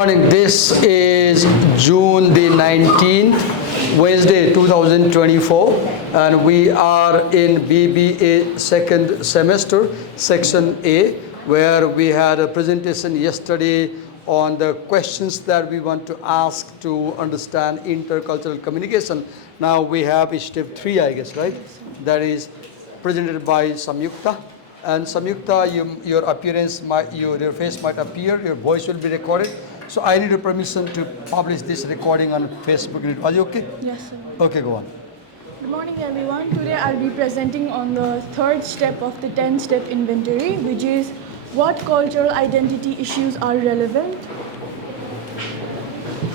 Morning. This is June the 19th, Wednesday 2024, and we are in BBA second semester, section A, where we had a presentation yesterday on the questions that we want to ask to understand intercultural communication. Now we have step 3, I guess, right? That is presented by Samyukta. And Samyukta, your appearance, your face might appear, your voice will be recorded. So I need a permission to publish this recording on Facebook. Are you okay? Yes, sir. Okay, go on. Good morning, everyone. Today I'll be presenting on the third step of the 10-step inventory, which is what cultural identity issues are relevant.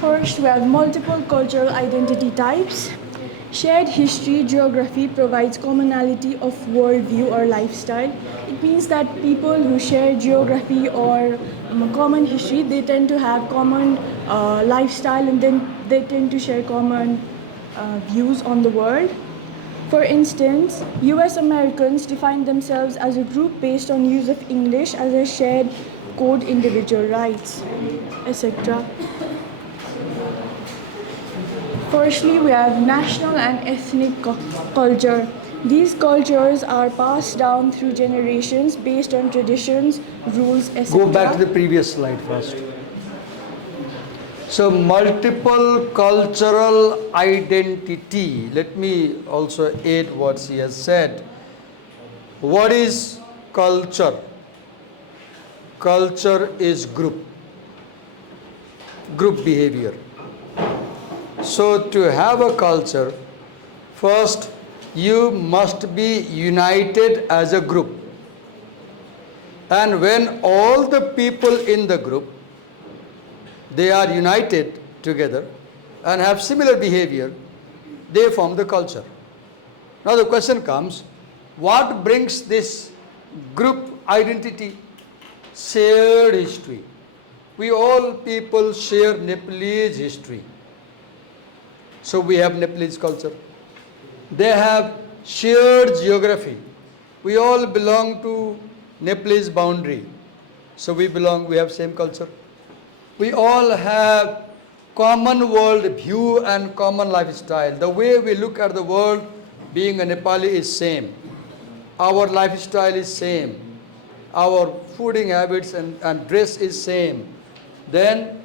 First, we have multiple cultural identity types. Shared history, geography provides commonality of worldview or lifestyle. It means that people who share geography or common history, they tend to have common lifestyle, and then they tend to share common views on the world. For instance, US Americans define themselves as a group based on use of English as a shared code, individual rights, etc. Firstly, we have national and ethnic culture. These cultures are passed down through generations based on traditions, rules, etc. Go back to the previous slide first. So multiple cultural identity. Let me also add what she has said. What is culture? Culture is group behavior. So to have a culture, first you must be united as a group. And when all the people in the group, they are united together and have similar behavior, they form the culture. Now the question comes, what brings this group identity? Shared history. We all people share Nepalese history. So we have Nepalese culture. They have shared geography. We all belong to Nepalese boundary. So we have same culture. We all have common world view and common lifestyle. The way we look at the world, being a Nepali, is same. Our lifestyle is same. Our fooding habits and dress is same. Then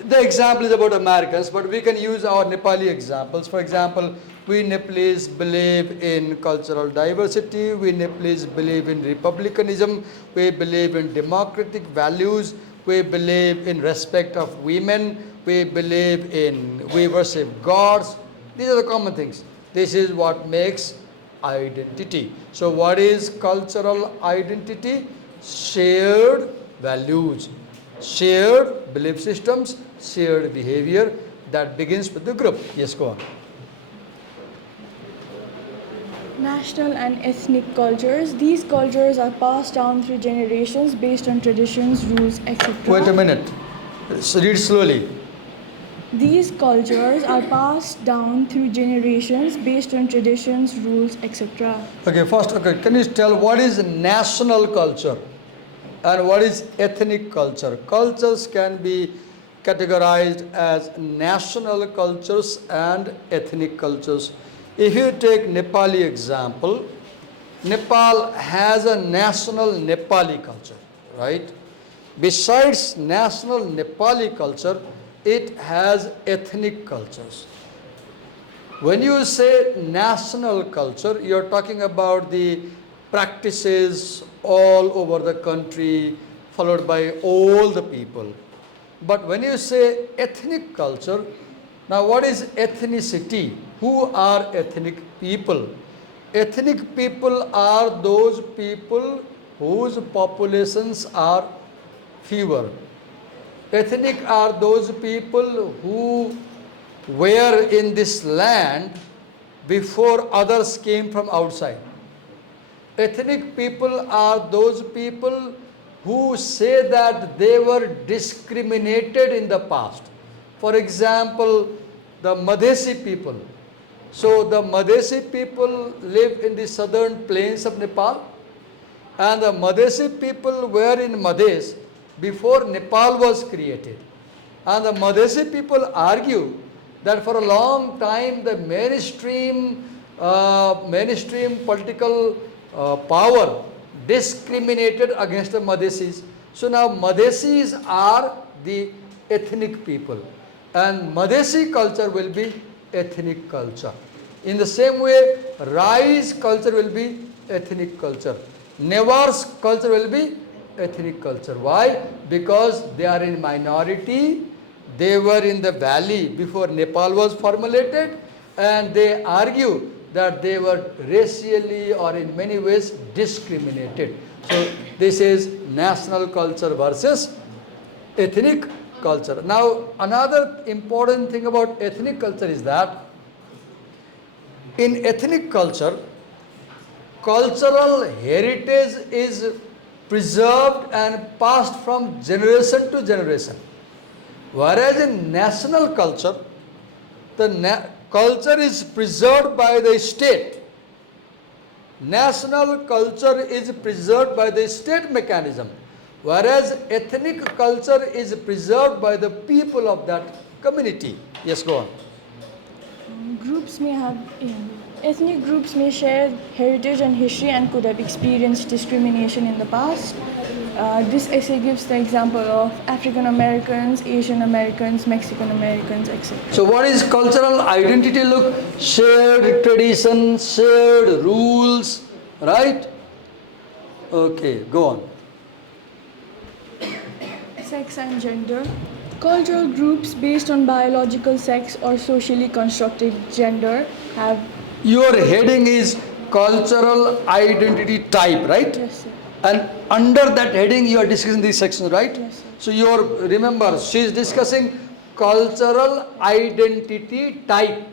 the example is about Americans, but we can use our Nepali examples. For example, we Nepalese believe in cultural diversity, we Nepalese believe in republicanism, we believe in democratic values, we believe in respect of women, we worship gods. These are the common things. This is what makes identity. So what is cultural identity? Shared values, shared belief systems, shared behavior that begins with the group. Yes, go on. National and ethnic cultures. These cultures are passed down through generations based on traditions, rules, etc. Wait a minute. Read slowly. These cultures are passed down through generations based on traditions, rules, etc. Okay, first, can you tell what is national culture and what is ethnic culture? Cultures can be categorized as national cultures and ethnic cultures. If you take Nepali example, Nepal has a national Nepali culture, right? Besides national Nepali culture, it has ethnic cultures. When you say national culture, you're talking about the practices all over the country, followed by all the people. But when you say ethnic culture, now what is ethnicity? Who are ethnic people? Ethnic people are those people whose populations are fewer. Ethnic are those people who were in this land before others came from outside. Ethnic people are those people who say that they were discriminated in the past. For example, the Madhesi people. So the Madhesi people live in the southern plains of Nepal, and the Madhesi people were in Madhes before Nepal was created. And the Madhesi people argue that for a long time the mainstream political power discriminated against the Madhesis. So now Madhesis are the ethnic people, and Madhesi culture will be ethnic culture. In the same way, Rai's culture will be ethnic culture. Nevar's culture will be ethnic culture. Why? Because they are in minority. They were in the valley before Nepal was formulated, and they argue that they were racially or in many ways discriminated. So this is national culture versus ethnic culture. Now another important thing about ethnic culture is that in ethnic culture, cultural heritage is preserved and passed from generation to generation. Whereas in national culture, the culture is preserved by the state. National culture is preserved by the state mechanism, whereas ethnic culture is preserved by the people of that community. Yes, go on. Ethnic groups may share heritage and history and could have experienced discrimination in the past. This essay gives the example of African Americans, Asian Americans, Mexican Americans, etc. So what is cultural identity? Look, shared traditions, shared rules, right? Okay, go on. Sex and gender. Cultural groups based on biological sex or socially constructed gender have... Your heading is cultural identity type, right? Yes, sir. And under that heading you are discussing these sections, right? Yes, sir. So remember, she is discussing cultural identity type.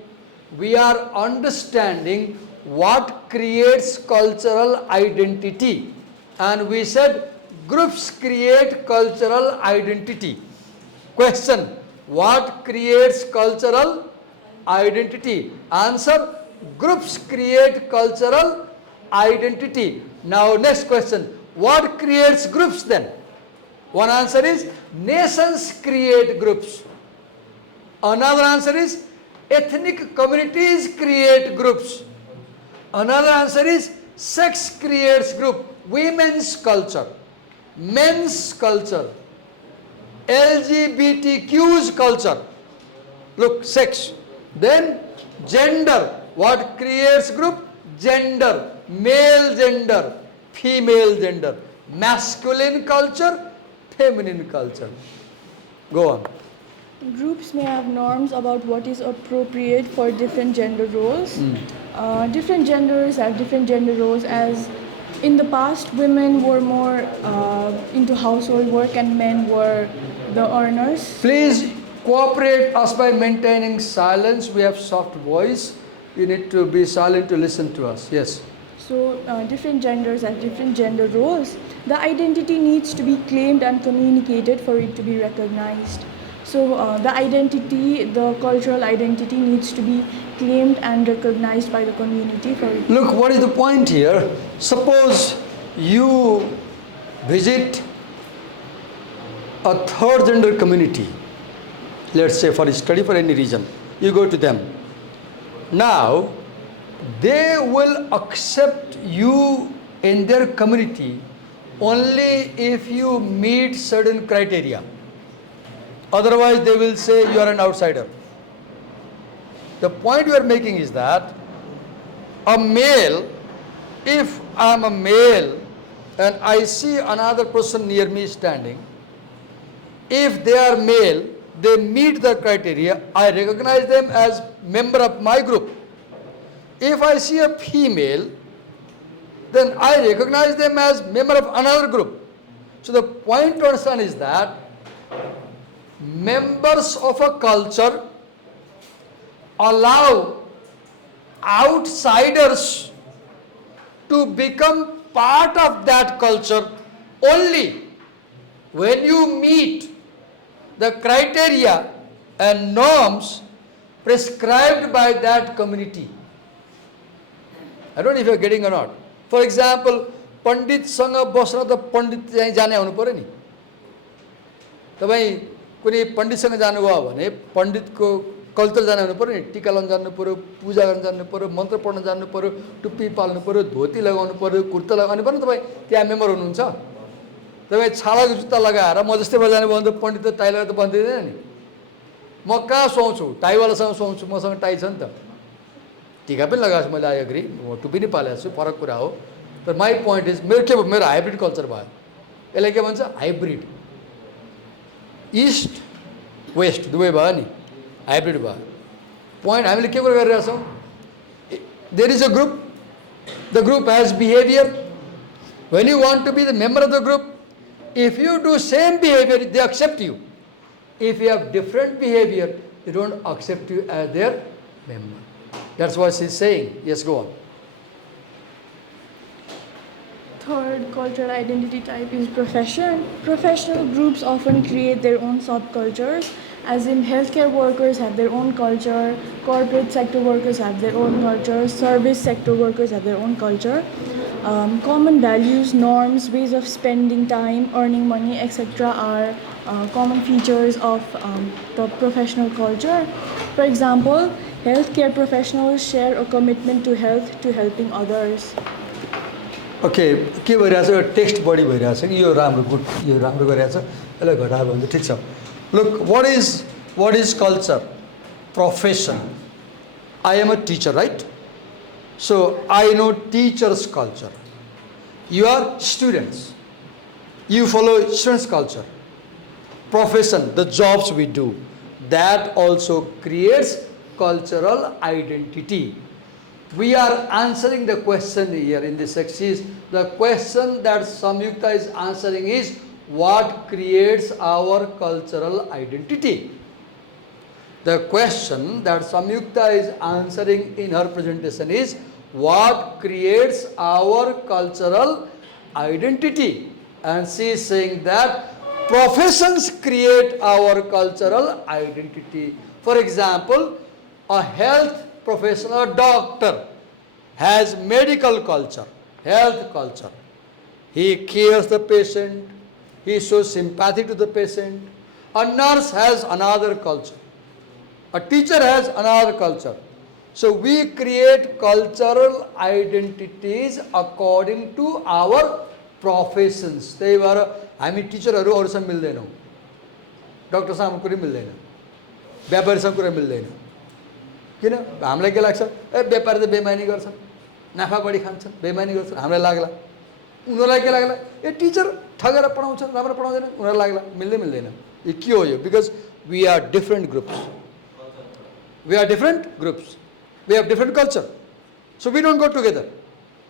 We are understanding what creates cultural identity. And we said groups create cultural identity. Question: what creates cultural identity? Answer: groups create cultural identity. Now next question: what creates groups then? One answer is nations create groups. Another answer is ethnic communities create groups. Another answer is sex creates group. Women's culture, men's culture, LGBTQ's culture. Look, sex. Then gender. What creates group? Gender. Male gender, female gender. Masculine culture, feminine culture. Go on. Groups may have norms about what is appropriate for different gender roles. Different genders have different gender roles, as in the past women were more into household work and men were the earners. Please cooperate us by maintaining silence. We have soft voice. You need to be silent to listen to us. Yes. So different genders have different gender roles. The identity needs to be claimed and communicated for it to be recognized. So the cultural identity needs to be claimed and recognized by the community for it. Look, what is the point here? Suppose you visit a third gender community, let's say for study for any reason, you go to them. Now, they will accept you in their community only if you meet certain criteria. Otherwise, they will say you are an outsider. The point we are making is that a male, if I am a male and I see another person near me standing, if they are male, they meet the criteria, I recognize them as member of my group. If I see a female, then I recognize them as member of another group. So the point to understand is that members of a culture allow outsiders to become part of that culture only when you meet the criteria and norms prescribed by that community. I don't know if you are getting or not. For example, Pandit सँग बस्न त Pandit चाहिँ जाने हुनु पर्यो नि. तपाईँ कुनै पण्डितसँग जानुभयो भने पण्डितको कल्चर जानु हुनु पऱ्यो नि, टिका लगाउनु जान्नु पऱ्यो, पूजा गर्न जान्नु पऱ्यो, मन्त्र पढ्न जान्नु पऱ्यो, टुप्पी पाल्नु पऱ्यो, धोती लगाउनु पऱ्यो, कुर्ता लगाउनु पऱ्यो। तपाईँ त्यहाँ मेम्बर हुनुहुन्छ। तपाईँ छालाको जुत्ता लगाएर म जस्तै भएर जानुभयो भने त पण्डित त टाई लगाएर त बन्दिँदैन नि। म कहाँ सुहाउँछु, टाईवालासँग सुहाउँछु, मसँग टाई छ नि त, टिका पनि लगाएको छु मैले, आई एग्री, म टुप्पी पनि पालेको छु, फरक कुरा हो। तर माई पोइन्ट इज मेरो के भयो, मेरो हाइब्रिड कल्चर भयो। यसलाई के भन्छ, हाइब्रिड, इस्ट वेस्ट दुवै भयो नि, हाइब्रिड भयो। पोइन्ट हामीले के कुरा गरिरहेछौँ, there is a group, the group has behaviour, when you want to be the member of the group, if you do same behaviour they accept you, if you have different behaviour they don't accept you as their member. That's what she's saying. Yes, go on. Third cultural identity type is profession. Professional groups often create their own subcultures, as in healthcare workers have their own culture, corporate sector workers have their own culture, service sector workers have their own culture. Common values, norms, ways of spending time, earning money, etc. are common features of the professional culture. For example, healthcare professionals share a commitment to health to helping others. Okay, के भइरहेछ, यो text बढी भइरहेछ कि यो राम्रो good, यो राम्रो गरिरहेछ, यसलाई घटायो भने त ठिक छ. Look, what is culture? Profession. I am a teacher, right? So I know teachers' culture. You are students. You follow students' culture. Profession, the jobs we do, that also creates cultural identity. We are answering the question here in this exercise. The question that Samyukta is answering is what creates our cultural identity. The question that Samyukta is answering in her presentation is what creates our cultural identity. And she is saying that professions create our cultural identity. For example, a health professional, a doctor, has medical culture, health culture. He cares the patient, he shows sympathy to the patient. A nurse has another culture. A teacher has another culture. So we create cultural identities according to our professions. त्यही भएर हामी टिचरहरू अरूसँग मिल्दैनौँ, डक्टरसँग कुरै मिल्दैन, व्यापारीसँग कुरै मिल्दैन. किन? हामीलाई के लाग्छ, ए व्यापारी त बेइमानी गर्छ, नाफा बढी खान्छन्, बेइमानी गर्छन्, हामीलाई लाग्ला. उनीहरूलाई के लाग्ला, ए टिचर ठगेर पढाउँछन्, राम्रो पढाउँदैन, उनीहरूलाई लाग्ला. मिल्दैन. यो के हो यो? Because we are different groups. We are different groups. We have different culture. So we don't go together.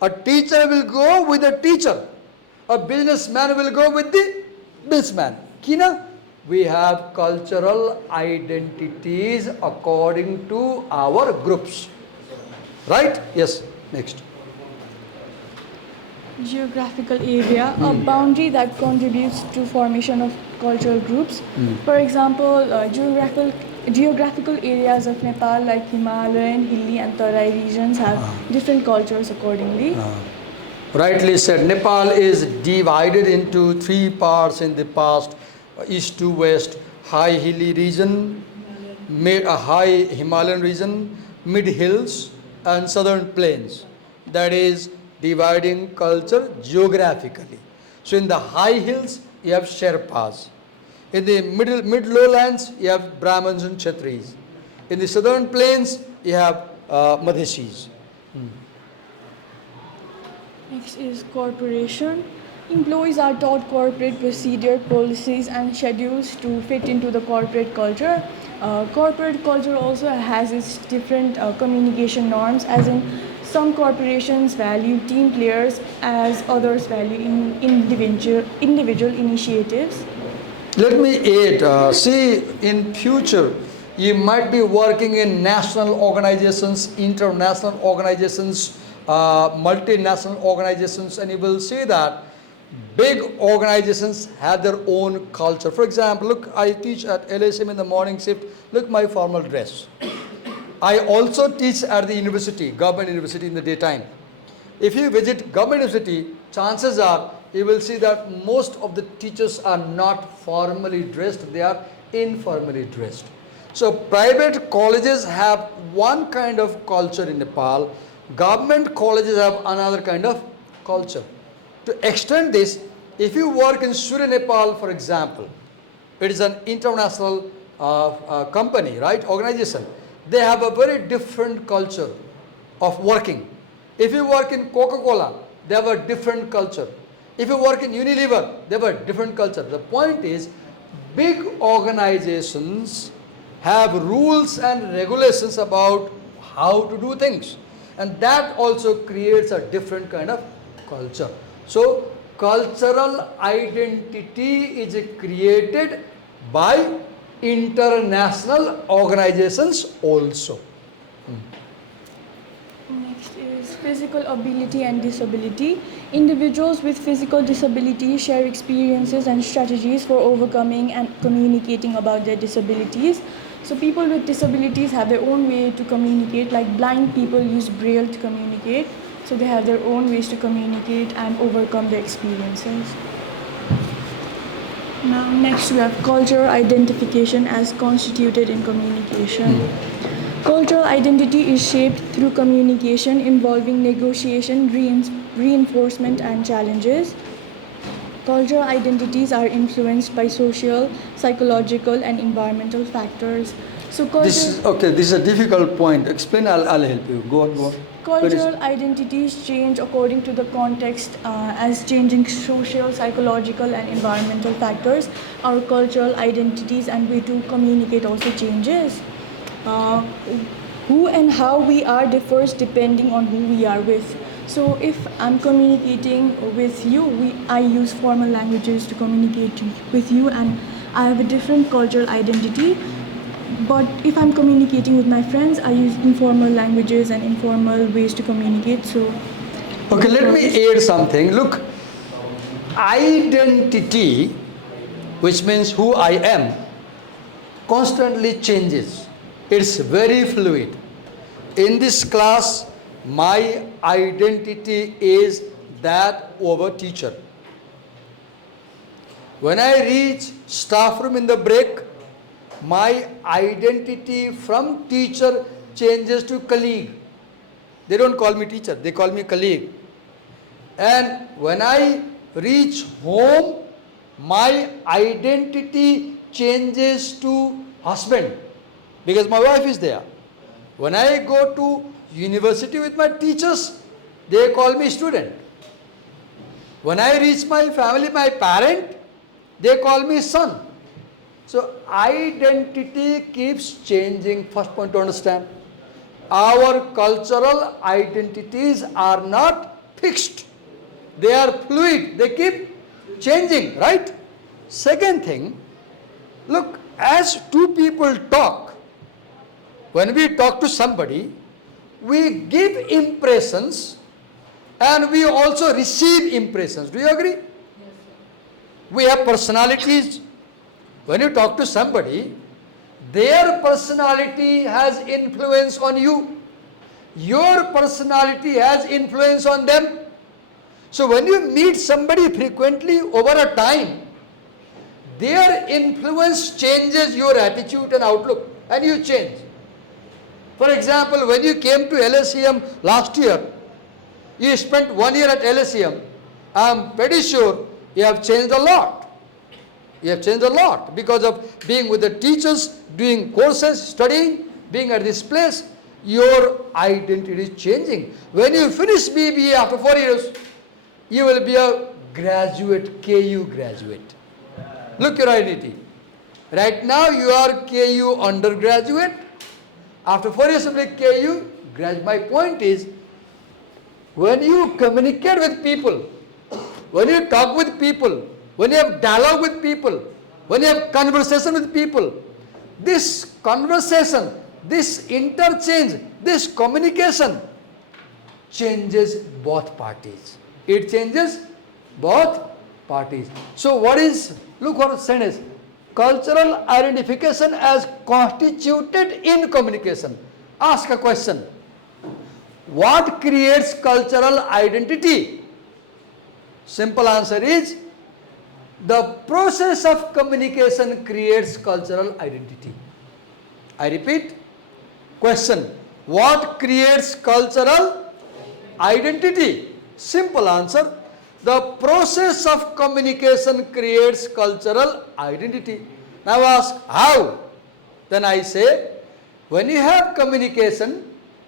A teacher will go with a teacher. A businessman will go with the businessman. Kina? We have cultural identities according to our groups. Right? Yes. Next. Geographical area, a boundary that contributes to formation of cultural groups. For example, geographical areas of Nepal like Himalayan, hilly and Tarai regions have different cultures accordingly. Rightly said. Nepal is divided into three parts in the past: east to west, high hilly region, a high Himalayan region, mid hills, and southern plains. That is dividing culture geographically. So in the high hills you have Sherpas. In the mid lowlands you have Brahmins and Kshatris. In the southern plains you have Madhesis. Next is corporation. Employees are taught corporate procedure, policies and schedules to fit into the corporate culture. Corporate culture also has its different communication norms, as in some corporations value team players as others value individual initiatives. Let me add, see, in future you might be working in national organizations, international organizations, multinational organizations, and you will see that big organizations have their own culture. For example, look, I teach at LSM in the morning shift. Look my formal dress. I also teach at the university, government university, in the daytime. If you visit government university, chances are you will see that most of the teachers are not formally dressed, they are informally dressed. So private colleges have one kind of culture in Nepal, government colleges have another kind of culture. To extend this, if you work in Surya Nepal, for example, it is an international company, right, organization. They have a very different culture of working. If you work in Coca-Cola, they have a different culture. If you work in Unilever, they have a different culture. The point is, big organizations have rules and regulations about how to do things. And that also creates a different kind of culture. So, cultural identity is created by international organizations also. Next is physical ability and disability. Individuals with physical disabilities share experiences and strategies for overcoming and communicating about their disabilities. So people with disabilities have their own way to communicate, like blind people use Braille to communicate. So they have their own ways to communicate and overcome their experiences. Now next we have cultural identification as constituted in communication. Cultural identity is shaped through communication involving negotiation, reinforcement and challenges. Cultural identities are influenced by social, psychological and environmental factors. So This is a difficult point. Explain, I'll help you. Go on. cultural identities change according to the context as changing social, psychological and environmental factors. Our cultural identities and way to communicate also changes. Who and how we are differs depending on who we are with. So if I'm communicating with you, I use formal languages to communicate with you and I have a different cultural identity. But if I'm communicating with my friends, I use informal languages and informal ways to communicate. So okay, let me add something. Look, identity, which means who I am, constantly changes. It's very fluid. In this class, my identity is that of a teacher. When I reach staff room in the break, my identity from teacher changes to colleague. They don't call me teacher, they call me colleague. And when I reach home, my identity changes to husband, because my wife is there. When I go to university with my teachers, they call me student. When I reach my family, my parent, they call me son. So identity keeps changing. First point to understand. Our cultural identities are not fixed. They are fluid. They keep changing, right? Second thing, look, as two people talk, when we talk to somebody, we give impressions and we also receive impressions. Do you agree? Yes. We have personalities. When you talk to somebody, their personality has influence on you. Your personality has influence on them. So when you meet somebody frequently over a time, their influence changes your attitude and outlook, and you change. For example, when you came to LSEM last year, you spent 1 year at LSEM, I am pretty sure you have changed a lot. You have changed a lot because of being with the teachers, doing courses, studying, being at this place. Your identity is changing. When you finish BBA after 4 years, you will be a graduate, KU graduate. Look your identity. Right now you are KU undergraduate. After 4 years of KU graduate. My point is, when you communicate with people, when you talk with people, when you have dialogue with people, when you have conversation with people, this conversation, this interchange, this communication changes both parties. It changes both parties. So what is, look what said is, cultural identification as constituted in communication. Ask a question. What creates cultural identity? Simple answer is the process of communication creates cultural identity. I repeat, question, what creates cultural identity? Simple answer, the process of communication creates cultural identity. Now ask, how? Then I say, when you have communication,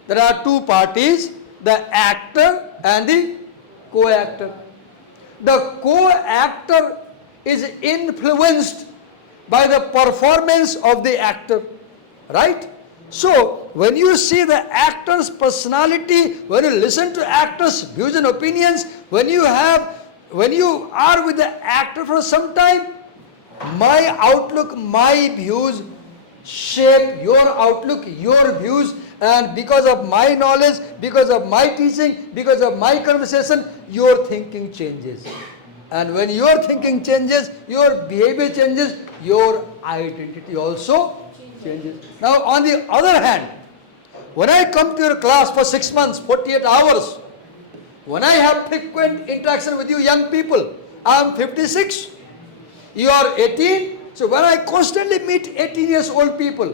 there are two parties, the actor and the co-actor. The co-actor is influenced by the performance of the actor, right? So, when you see the actor's personality, when you listen to actor's views and opinions, when you are with the actor for some time, my outlook, my views shape your outlook, your views, and because of my knowledge, because of my teaching, because of my conversation, your thinking changes. And when your thinking changes, your behavior changes, your identity also changes. Now, on the other hand, when I come to your class for 6 months, 48 hours, when I have frequent interaction with you young people, I am 56, you are 18, so when I constantly meet 18 years old people,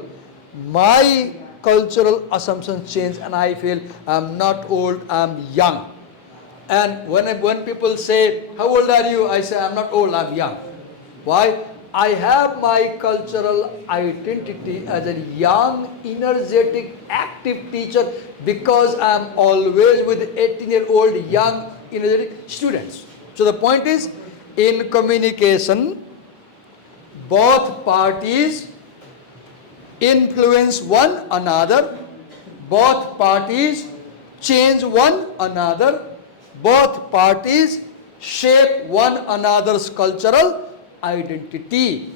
my cultural assumptions change and I feel I am not old, I am young. And when people say, how old are you? I say, I am not old, I am young. Why? I have my cultural identity as a young, energetic, active teacher because I am always with 18-year-old young, energetic students. So the point is, in communication, both parties influence one another, both parties change one another, both parties shape one another's cultural identity.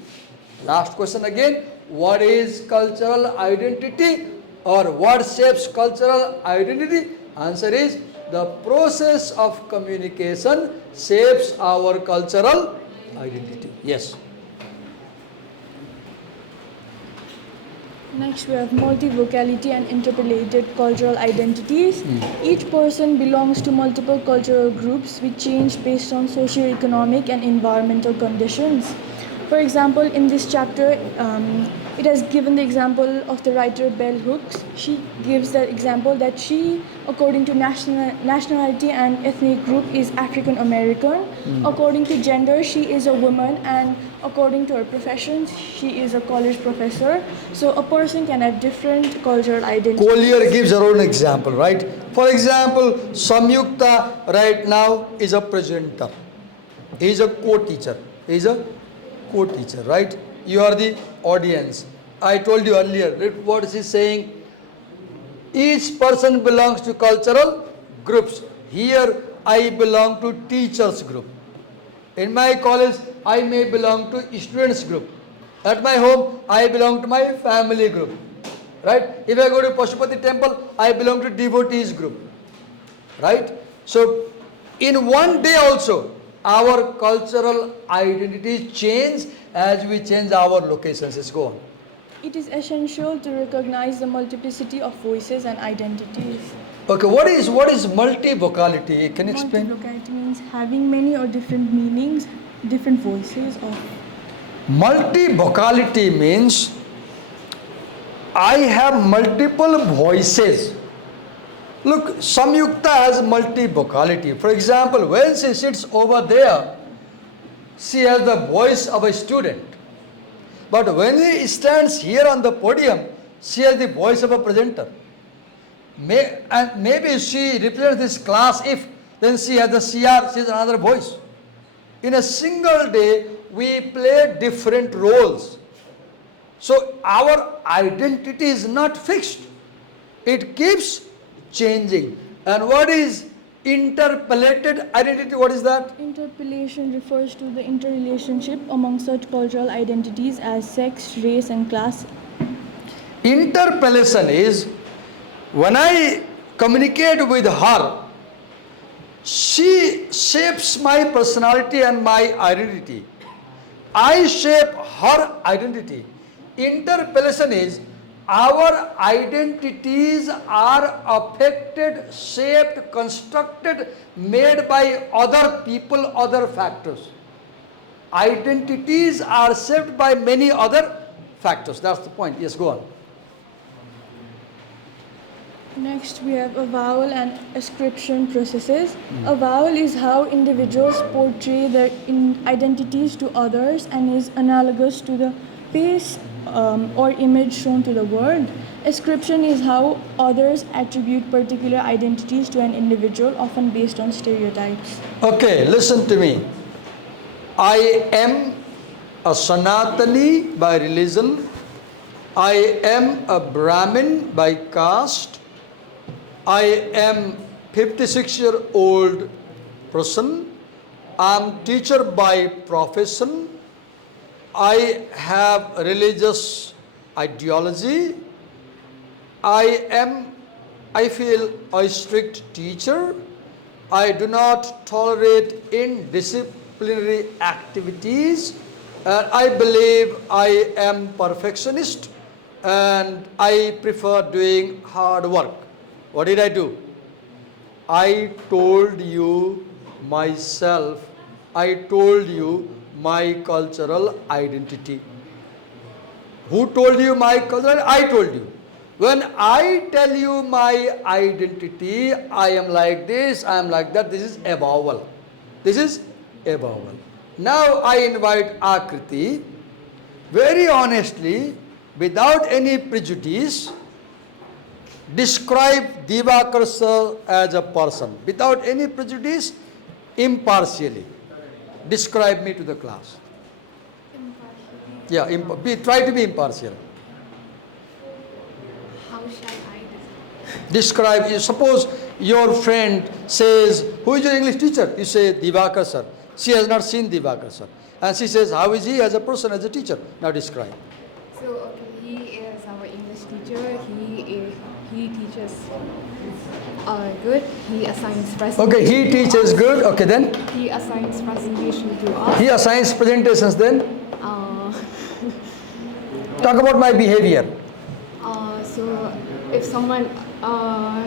Last question again, what is cultural identity or what shapes cultural identity? Answer is the process of communication shapes our cultural identity. Yes. Next, we have multivocality and interpolated cultural identities. Each person belongs to multiple cultural groups which change based on socio-economic and environmental conditions. For example, in this chapter, it has given the example of the writer Bell Hooks. She gives the example that she, according to nationality and ethnic group, is African American. According to gender, she is a woman, and according to her profession, she is a college professor. So a person can have different cultural identities. Collier gives her own example, right? For example, Samyukta right now is a presenter. He is a co-teacher. He is a co-teacher, right? You are the audience. I told you earlier, what is he saying? Each person belongs to cultural groups. Here, I belong to teachers group. In my college, I may belong to students group. At my home, I belong to my family group. Right? If I go to Pashupati temple, I belong to devotees group. Right? So, in one day also, our cultural identities change as we change our locations. Let's go on. It is essential to recognize the multiplicity of voices and identities. Okay, what is multivocality? Can you explain? Multivocality means having many or different meanings, different voices of. Multivocality means I have multiple voices. Look, Samyukta has multivocality. For example, when she sits over there, she has the voice of a student. But when he stands here on the podium, she has the voice of a presenter. And maybe she represents this class if, then she has the CR, she has another voice. In a single day, we play different roles. So our identity is not fixed. It keeps changing. And what is interpolated identity? What is that? Interpolation refers to the interrelationship among such cultural identities as sex, race, and class. Interpolation is when I communicate with her, she shapes my personality and my identity. I shape her identity. Interpolation is our identities are affected, shaped, constructed, made by other people, other factors. Identities are shaped by many other factors. That's the point. Yes, go on. Next, we have avowal and ascription processes. Avowal is how individuals portray their identities to others and is analogous to the face or image shown to the world. Ascription is how others attribute particular identities to an individual, often based on stereotypes. Okay, listen to me. I am a Sanatani by religion. I am a Brahmin by caste. I am 56-year-old person. I am teacher by profession. I have religious ideology. I feel a strict teacher. I do not tolerate indisciplinary activities. I believe I am perfectionist and I prefer doing hard work. What did I do? I told you myself, I told you my cultural identity. Who told you my cultural? I told you. When I tell you my identity, I am like this, I am like that, this is avowal. This is avowal. Now I invite Akriti, very honestly, without any prejudice, describe Divakar sir as a person. Without any prejudice, impartially. Describe me to the class. Yeah, try to be impartial. How shall I Describe, suppose your friend says, who is your English teacher? You say, Divakar sir. She has not seen Divakar sir. And she says, how is he as a person, as a teacher? Now describe. So, okay, he is our English teacher. He teaches good. He assigns presentation. Okay, he teaches good. Okay, then? He assigns presentation to us. He assigns presentations then? Talk about my behavior. So, if someone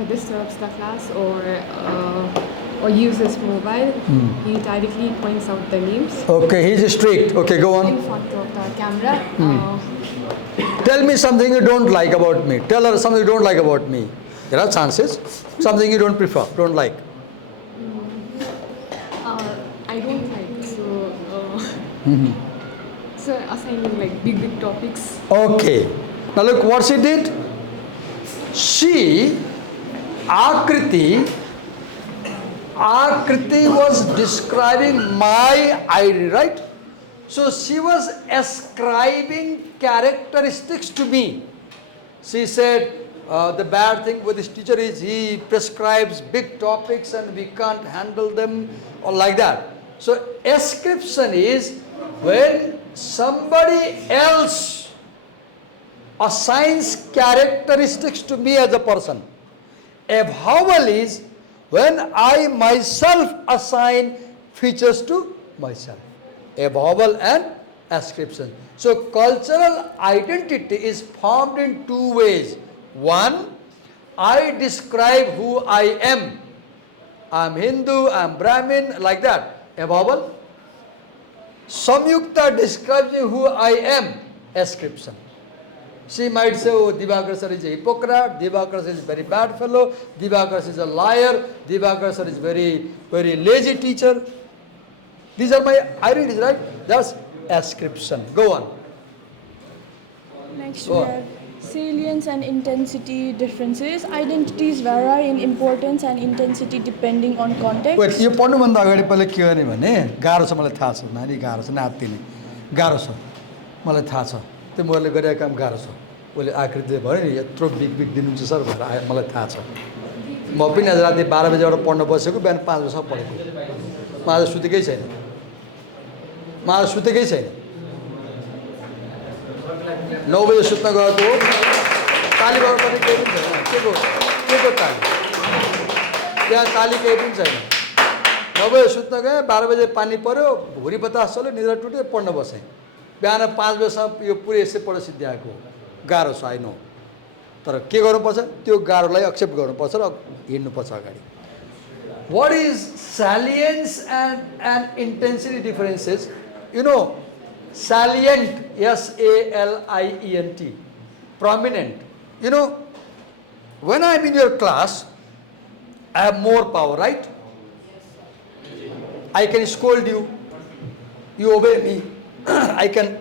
disturbs the class or uses mobile, he directly points out the names. Okay, he's strict. Okay, go In on. front of the camera. Tell me something you don't like about me. Tell her something you don't like about me. There are chances. Something you don't prefer, don't like. I don't like so assigning like big topics. Okay. Now look what she did. She, Akriti was describing my identity, right? So she was ascribing characteristics to me. She said, the bad thing with this teacher is he prescribes big topics and we can't handle them, or like that. So ascription is when somebody else assigns characteristics to me as a person. Avowal is when I myself assign features to myself. Avowal and ascription. So cultural identity is formed in two ways. One, I describe who I am. I am Hindu, I am Brahmin, like that. Avowal. Samyukta describes me who I am. Ascription. She might say, oh, Divakar sir is a hypocrite, Divakar sir is a very bad fellow, Divakar sir is a liar, Divakar sir is very, very lazy teacher. These are my identities, right? That's ascription. Go on. Next, Go we on. have salience and intensity differences. Identities vary in importance and intensity depending on context. Wait, यो पढ्नुभन्दा अगाडि पहिला के गर्ने भने गाह्रो छ मलाई थाहा छ नानी गाह्रो छ नातिनी गाह्रो छ मलाई थाहा छ त्यो मैले गरेको काम गाह्रो छ उसले आकृतिले भन्यो नि यत्रो बिग दिनुहुन्छ सर भनेर आयो मलाई थाहा छ म पनि आज राति 12 बजेबाट पढ्न बसेको बिहान 5 बजेसम्म पढेको म आज सुतेकै छैन नौ बजे सुत्न गएको ताली गर्नु केही पनि छैन के को ताली त्यहाँ ताली केही पनि छैन 9 बजे सुत्न गएँ 12 बजे पानी पर्यो भुरी बतास चल्यो निद्रा टुट्यो पढ्न बसेँ बिहान 5 बजेसम्म यो पुरै यसै पढ सिद्ध्याएको गाह्रो छ आई नो तर के गर्नुपर्छ त्यो गाह्रोलाई एक्सेप्ट गर्नुपर्छ र हिँड्नुपर्छ अगाडि. What is salience and intensity differences? You know, salient, S-A-L-I-E-N-T, prominent. You know, when I am in your class, I have more power, right? I can scold you, you obey me, I can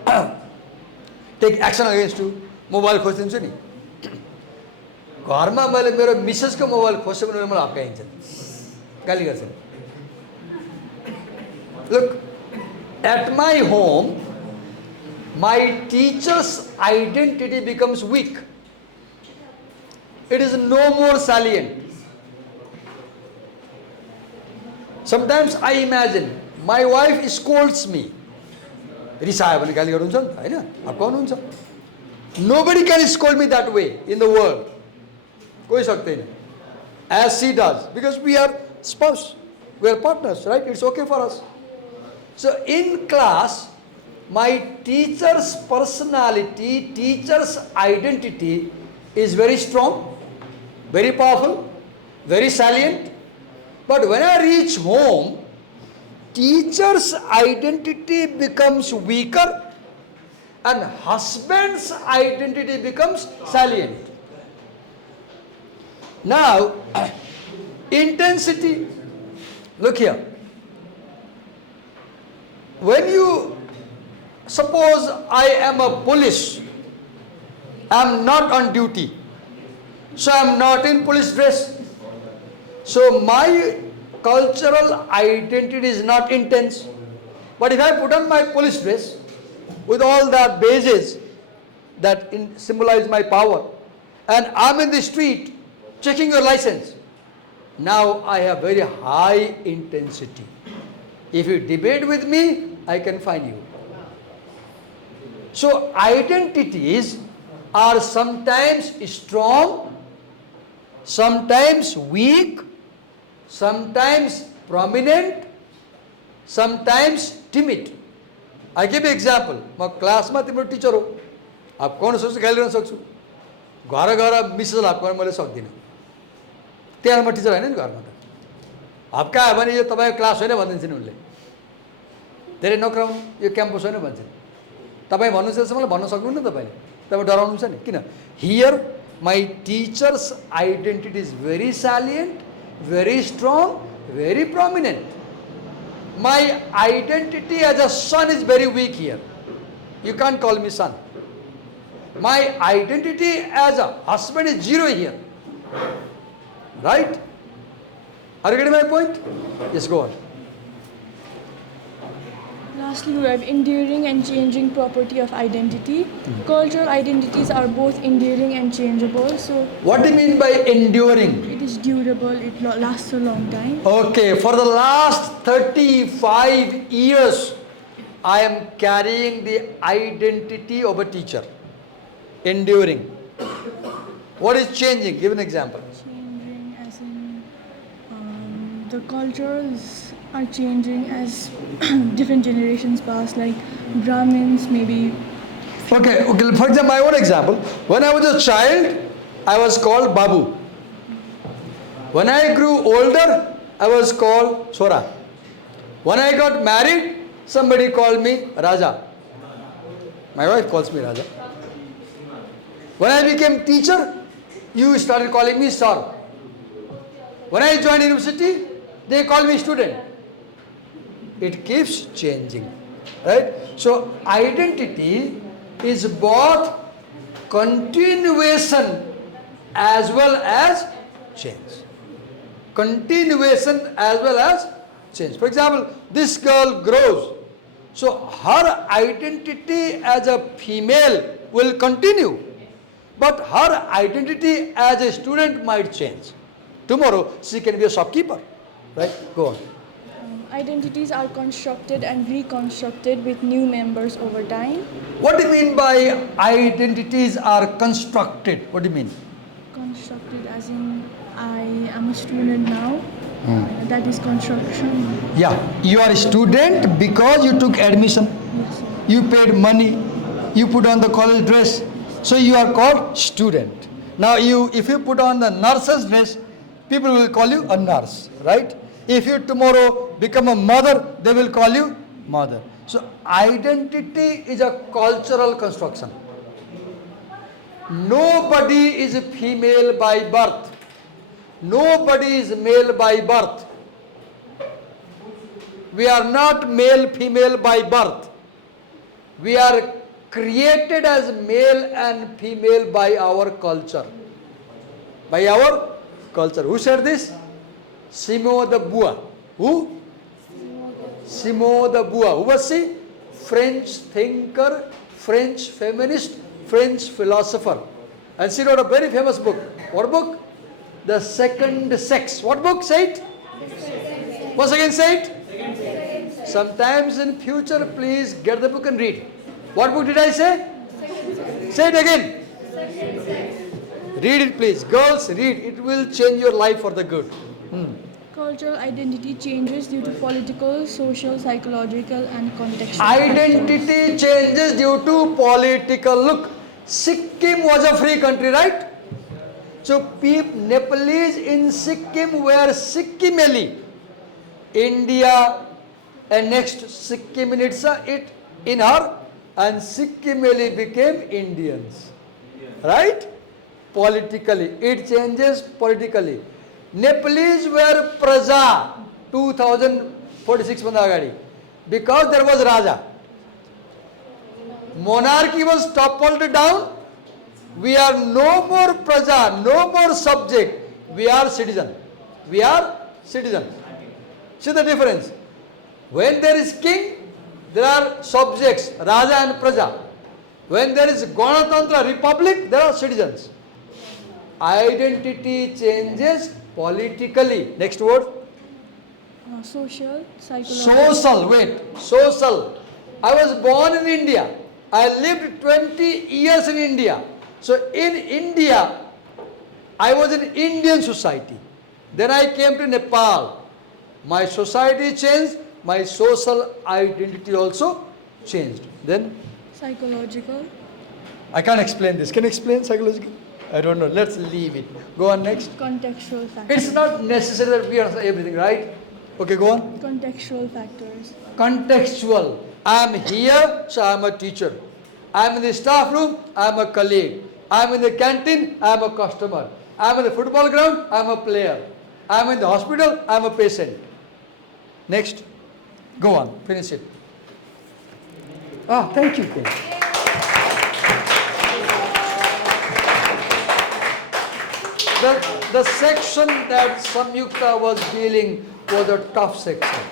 take action against you, mobile खोजिदिन्छु नि. घरमा मैले मेरो मिसेसको mobile खोज्यो भने मलाई हप्काइन्छ, गाली गर्छ. Look, at my home, my teacher's identity becomes weak. It is no more salient. Sometimes I imagine my wife scolds me. रिसायो भने गाली गर्नुहुन्छ नि हैन, हप्काउनुहुन्छ. Nobody can scold me that way in the world. कोही सक्दैन. As she does, because we are spouse, we are partners, right? It's okay for us. So in class, my teacher's personality, teacher's identity is very strong, very powerful, very salient. But when I reach home, teacher's identity becomes weaker and husband's identity becomes salient. Now, intensity, look here. When you, suppose I am a police, I am not on duty, so I am not in police dress. So my cultural identity is not intense. But if I put on my police dress with all the badges that symbolize my power, and I'm in the street checking your license, now I have very high intensity. If you debate with me, I can find you. So identities are sometimes strong, sometimes weak, sometimes prominent, sometimes timid. I give you example. म क्लासमा तिम्रो Stitcher हो, अब कौन सोच्छु गाली गर्न सक्छु, घर गएर मिसेस हप्काउन मैले सक्दिनँ. त्यहाँ म टिचर होइन नि घरमा त. हप्कायो भने यो तपाईँको क्लास होइन भनिदिन्छ नि उनले. धेरै नक्राउनु, यो क्याम्पस होइन भन्छन्. तपाईँ भन्नुहुन्छ जस्तो मलाई भन्न सक्नुहुन्न तपाईँले. तपाईँ डराउनुहुन्छ नि. किन? Here my teacher's identity is very salient, very strong, very prominent. My identity as a son is very weak here. You can't call me son. My identity as a husband is zero here. Right? Are you getting my point? Yes, go on. Lastly, we have enduring and changing property of identity. Cultural identities are both enduring and changeable. So What do you mean by enduring? it is durable, it lasts a long time. Okay, for the last 35 years, I am carrying the identity of a teacher. Enduring. What is changing? Give an example. Changing as in the cultures are changing as different generations pass, like Brahmins maybe. Okay, for example, my own example. When I was a child, I was called Babu. When I grew older, I was called Chora. When I got married, somebody called me Raja. My wife calls me Raja. When I became teacher, you started calling me sir. When I joined university, they call me student. It keeps changing, right? So identity is both continuation as well as change. Continuation as well as change. For example, this girl grows, so her identity as a female will continue, but her identity as a student might change. Tomorrow she can be a shopkeeper, right? Go on. Identities are constructed and reconstructed with new members over time. What do you mean by identities are constructed? What do you mean? Constructed as in I am a student now. That is construction. Yeah, you are a student because you took admission. Yes, sir. You paid money. You put on the college dress. So you are called student. Now if you put on the nurse's dress, people will call you a nurse, right? If you tomorrow become a mother, they will call you mother. So identity is a cultural construction. Nobody is female by birth. Nobody is male by birth. We are not male, female by birth. We are created as male and female by our culture. By our culture. Who said this? Simone de Beauvoir. Who? Simone de Beauvoir. Who was she? French thinker, French feminist, French philosopher. And she wrote a very famous book. What book? The Second Sex. What book? Say it. Once again say it. Sometimes in future, please get the book and read. What book did I say? Say it again. Read it, please. Girls, read. It will change your life for the good. Cultural identity changes due to political, social, psychological, and contextual Identity factors. changes due to political. Look, Sikkim was a free country, right? So Nepalese in Sikkim were Sikkimeli. India annexed Sikkim in her, and Sikkimeli became Indians. Right? Politically. It changes politically. Nepalese were Praja 2046 because there was Raja. Monarchy was toppled down. We are no more Praja, no more subject. We are citizen. We are citizen. See the difference? When there is king, there are subjects, Raja and Praja. When there is Ganatantra, republic, there are citizens. Identity changes politically. Next word. Social, psychological. Social. I was born in India. I lived 20 years in India. So in India, I was in Indian society. Then I came to Nepal. My society changed. My social identity also changed. Then? Psychological. I can't explain this. Can you explain psychological? I don't know. Let's leave it. Go on next. Contextual factors. It's not necessary that we understand everything, right? Okay, go on. Contextual factors. Contextual. I am here, so I am a teacher. I am in the staff room, I am a colleague. I am in the canteen, I am a customer. I am in the football ground, I am a player. I am in the hospital, I am a patient. Next. Go on. Finish it. Thank you. The section that Samyukta was dealing was a tough section.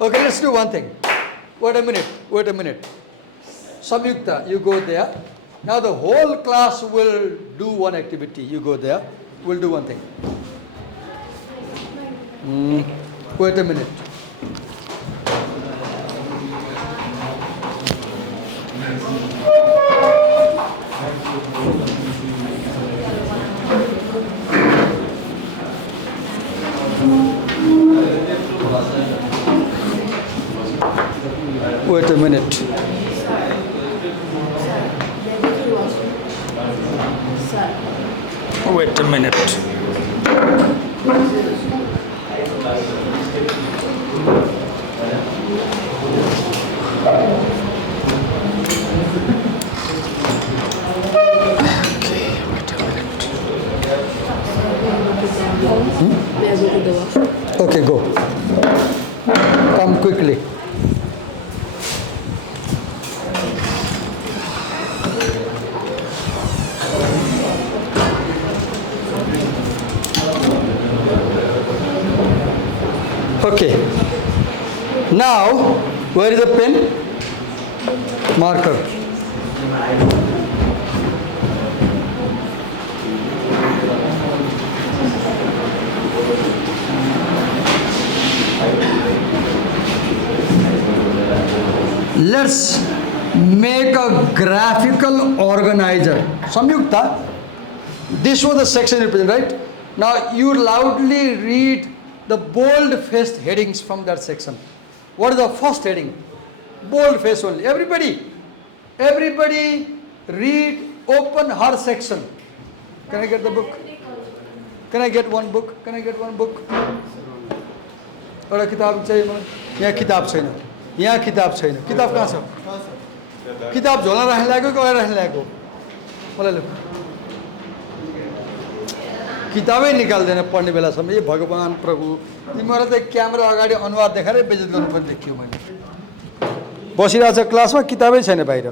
Okay, let's do one thing. Wait a minute. Samyukta, you go there. Now the whole class will do one activity. You go there. We'll do one thing. Wait a minute. Wait a minute. Wait a minute. Okay, go. Come quickly. Okay. Now, where is the pen? Marker. Let's make a graphical organizer. Samyukta, this was the section represented, right? Now you loudly read the bold-faced headings from that section. What is the first heading? Bold face only. Everybody read open her section. Can I get the book? Can I get one book? Can I get one book? एउटा किताब चाहिए मलाई. यहाँ किताब छैन. यहाँ किताब छैन. किताब कहाँ छ? किताब झोला राख्न लागेको कि अगाडि राख्न लागेको? मलाई लु. किताबै निकाल्दैन पढ्ने बेलासम्म. ए भगवान् प्रभु, तिमीलाई त क्यामेरा अगाडि अनुहार देखाएरै बेइज्जत गर्नुपर्ने देखियो मैले. बसिरहेको छ क्लासमा, किताबै छैन बाहिर.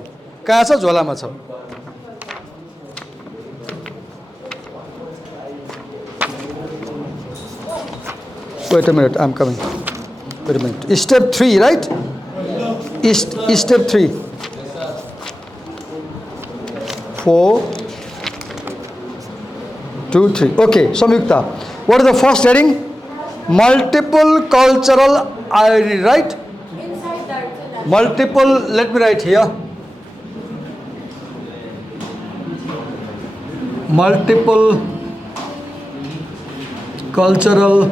कहाँ छ? झोलामा छ. Wait a minute, I'm coming. Wait a minute. Step 3, right? Step 3. 4, 2, 3. Okay, Samyukta. What is the first heading? Multiple cultural identity, right? Inside that. Multiple, let me write here. Multiple cultural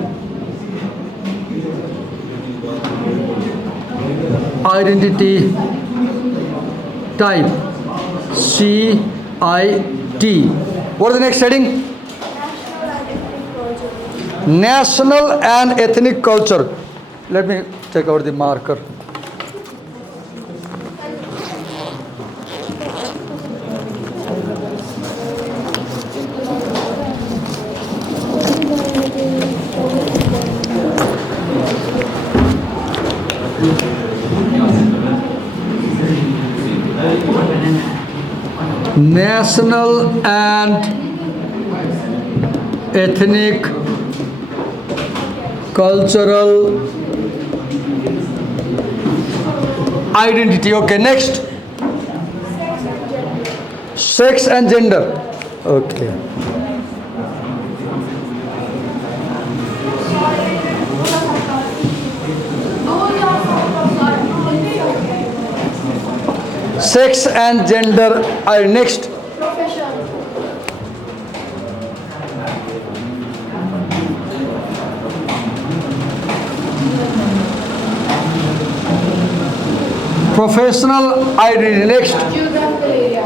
identity type, CIT. What is the next heading? National and ethnic culture. Let me take out the marker. National and ethnic cultural identity. Okay, next. Sex and gender. Okay. Sex and gender are next. Professional identity next. Geographical area.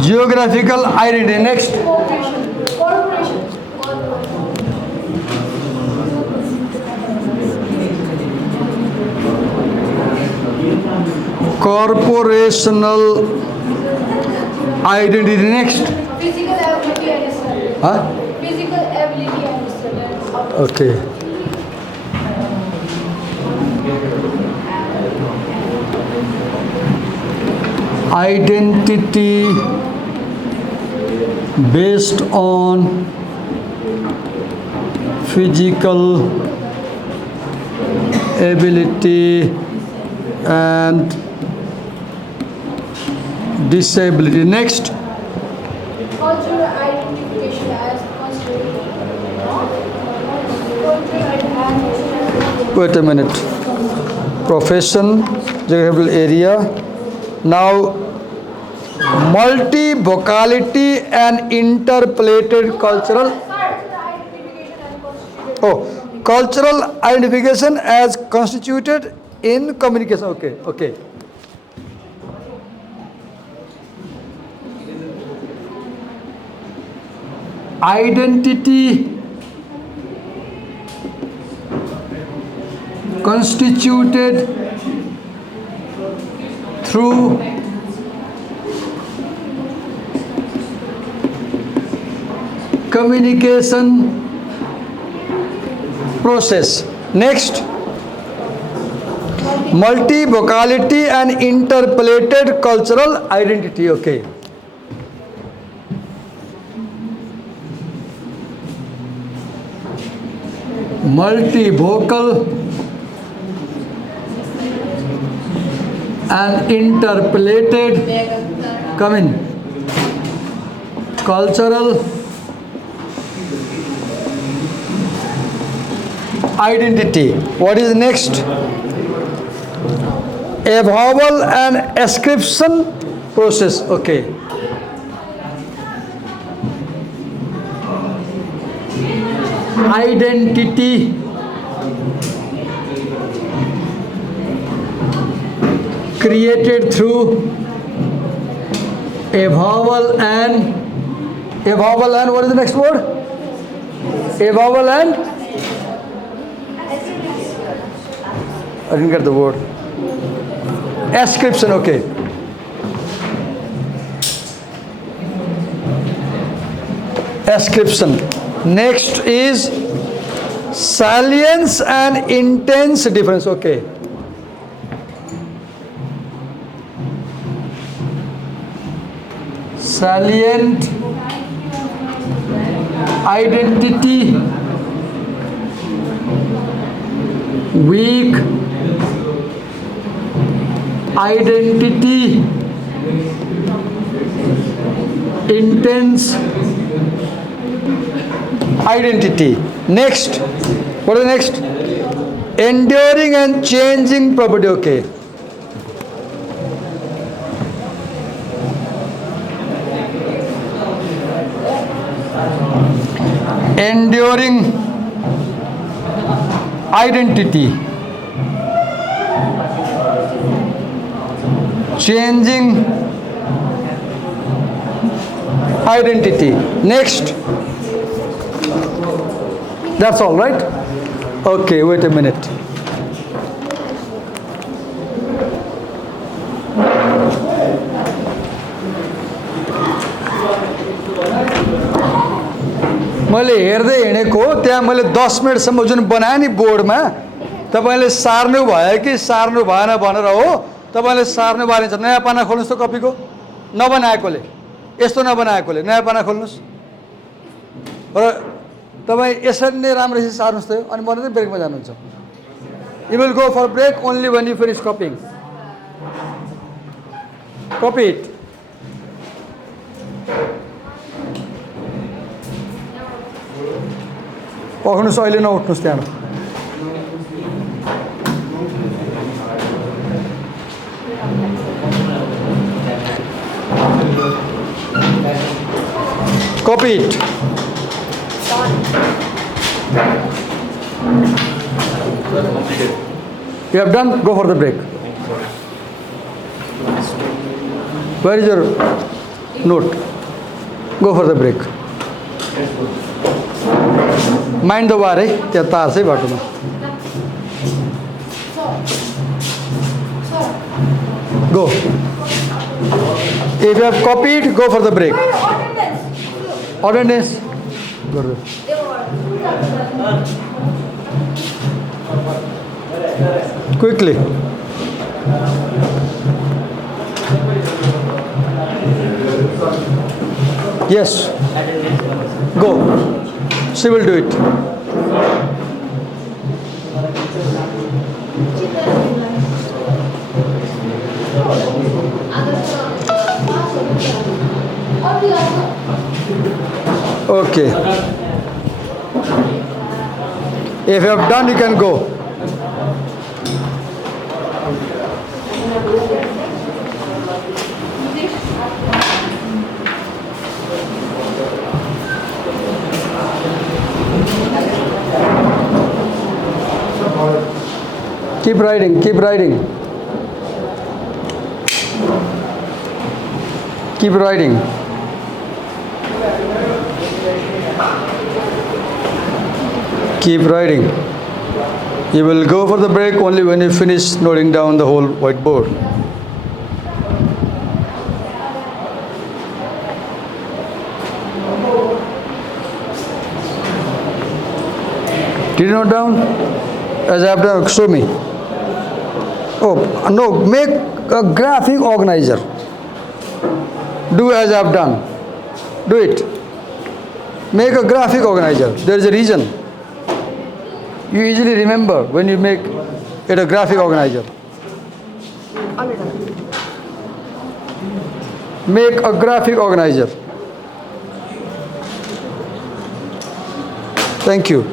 Geographical identity next. Corporation. Corporational identity next. Physical ability and standards. Huh? Physical ability and standards. Okay. Identity based on physical ability and disability. Next. Cultural identification as constituted. Cultural identification. Wait a minute. Profession, geographical area. Now, multi-vocality and interpolated cultural. Identification and constituted. Oh, cultural identification as constituted in communication. Okay, okay. Identity constituted through communication process. Next, multi-vocality and interpolated cultural identity. Okay. Multivocal and interpolated come in cultural identity. What is next? A vowel and ascription process. Okay. identity created through a vowel and what is the next word? A vowel and I didn't get the word. Ascription, okay. Ascription. Next is salience and intense difference, okay. Salient identity, weak identity, intense identity. Next, what is the next? Enduring and changing property, okay. Enduring identity, changing identity. Next, that's all, right? Okay, wait a minute. मैले हेर्दै हिँडेको त्यहाँ मैले 10 मिनटसम्म जुन बनाएँ नि बोर्डमा तपाईले सार्नु भयो कि सार्नु भएन भनेर हो तपाईले सार्नु बारे छ नयाँ पाना खोल्नुस् त कपीको नबनाएकोले यस्तो नबनाएकोले नयाँ पाना खोल्नुस् र तपाई यसरी नै राम्ररी सार्नुस् त अनि मलाई ब्रेकमा जानुहुन्छ You will go for break only when you finish copying. Copy it. Pokoknya अहिले नउठ्नुस् त्यहाँ Copy it. You have done? Go for the break. Where is your note? Go for the break. Mind the wire, त्यहाँ तार चाहिँ बाटोमा Go. If you have copied, go for the break. Attendance. Go. Quickly. Yes. Go. She will do it. Okay. If you have done, you can go. Keep writing, keep writing. Keep writing. Keep writing. You will go for the break only when you finish noting down the whole whiteboard. Did you note down? As I have done, show me. Oh, no, make a graphic organizer. Do as I have done. Do it. Make a graphic organizer. There is a reason. You easily remember when you make it a graphic organizer. Make a graphic organizer. Thank you.